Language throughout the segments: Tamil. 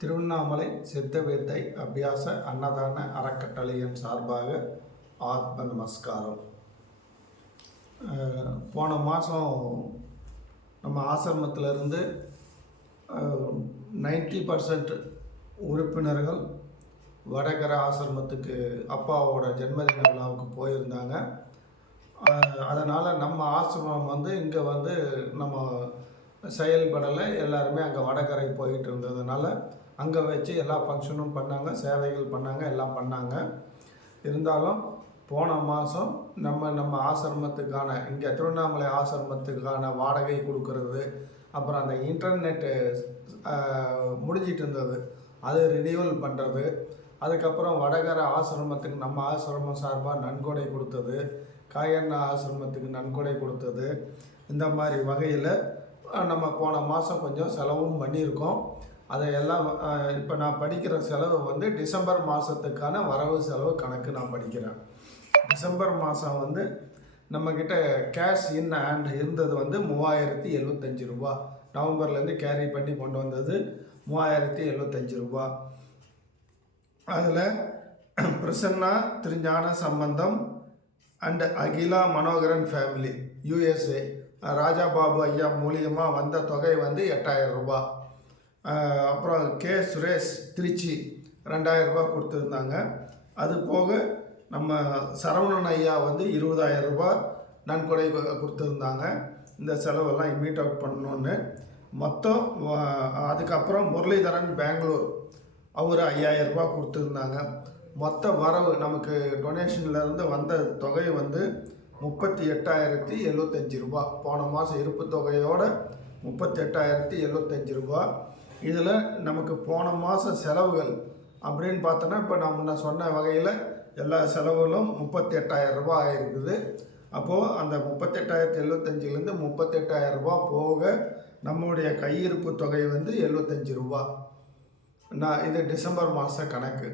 திருவண்ணாமலை சித்த வித்தை அபியாச அன்னதான அறக்கட்டளையின் சார்பாக ஆத்ம நமஸ்காரம். போன மாதம் நம்ம ஆசிரமத்திலிருந்து நைன்டி பர்சன்ட் உறுப்பினர்கள் வடகர ஆசிரமத்துக்கு அப்பாவோட ஜென்மதின விழாவுக்கு போயிருந்தாங்க. அதனால் நம்ம ஆசிரமம் வந்து இங்கே வந்து நம்ம செயல்படலை எல்லாருமே அங்கே வடகரை போயிட்டு இருந்ததுனால அங்கே வச்சு எல்லா ஃபங்க்ஷனும் பண்ணாங்க சேவைகள் பண்ணாங்க எல்லாம் பண்ணாங்க. இருந்தாலும் போன மாதம் நம்ம நம்ம ஆசிரமத்துக்கான இங்கே திருவண்ணாமலை ஆசிரமத்துக்கான வாடகை கொடுக்கறது அப்புறம் அந்த இன்டர்நெட்டு முடிஞ்சிட்டு இருந்தது. அது ரினியூவல் பண்ணுறது அதுக்கப்புறம் வடகர ஆசிரமத்துக்கு நம்ம ஆசிரமம் சார்பாக நன்கொடை கொடுத்தது. காயண்ணா ஆசிரமத்துக்கு நன்கொடை கொடுத்தது. இந்த மாதிரி வகையில் நம்ம போன மாதம் கொஞ்சம் செலவும் பண்ணியிருக்கோம். அதையெல்லாம் இப்போ நான் படிக்கிற செலவு வந்து டிசம்பர் மாதத்துக்கான வரவு செலவு கணக்கு நான் படிக்கிறேன். டிசம்பர் மாதம் வந்து நம்மக்கிட்ட கேஷ் இன் ஹேண்ட் இருந்தது வந்து மூவாயிரத்தி எழுபத்தஞ்சி ரூபா. நவம்பர்லேருந்து கேரி பண்ணி கொண்டு வந்தது மூவாயிரத்தி எழுபத்தஞ்சு ரூபா. அதில் Prasanna Thirugnana Sambandam and Akila Manoharan family USA Raja Babu ஐயா மூலியமாக வந்த தொகை வந்து எட்டாயிரம் ரூபாய் அப்புறம் கே சுரேஷ் திருச்சி ரெண்டாயிரரூபா கொடுத்துருந்தாங்க. அது போக நம்ம சரவணன் ஐயா வந்து இருபதாயிரம் நன்கொடை கொடுத்துருந்தாங்க. இந்த செலவெல்லாம் மீட் அவுட் பண்ணணுன்னு மொத்தம் அதுக்கப்புறம் முரளிதரன் பெங்களூர் அவர் ஐயாயிரரூபா கொடுத்துருந்தாங்க. மொத்த வரவு நமக்கு டொனேஷன்லேருந்து வந்த தொகை வந்து முப்பத்தி எட்டாயிரத்தி எழுபத்தஞ்சி ரூபா போன மாதம் இருப்பு தொகையோட முப்பத்தி எட்டாயிரத்தி எழுபத்தஞ்சி ரூபா இதில் நமக்கு போன மாதம் செலவுகள் அப்படின்னு பார்த்தோன்னா இப்போ நான் முன்ன சொன்ன வகையில் எல்லா செலவுகளும் முப்பத்தி எட்டாயிரம் ரூபா ஆயிருக்குது. அப்போது அந்த முப்பத்தெட்டாயிரத்தி எழுபத்தஞ்சிலேருந்து முப்பத்தெட்டாயிரம் ரூபா போக நம்மளுடைய கையிருப்பு தொகை வந்து எழுபத்தஞ்சி ரூபா நான் இது டிசம்பர் மாத கணக்கு.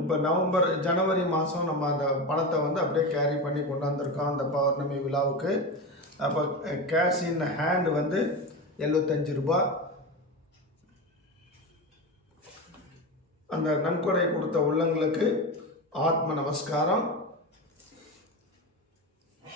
இப்போ நவம்பர் ஜனவரி மாதம் நம்ம அந்த பணத்தை வந்து அப்படியே கேரி பண்ணி கொண்டாந்துருக்கோம் அந்த பௌர்ணமி விழாவுக்கு. அப்போ கேஷ் இன் ஹேண்ட் வந்து எழுபத்தஞ்சு ரூபா அந்த நன்கொடை கொடுத்த உள்ளங்களுக்கு ஆத்ம நமஸ்காரம்.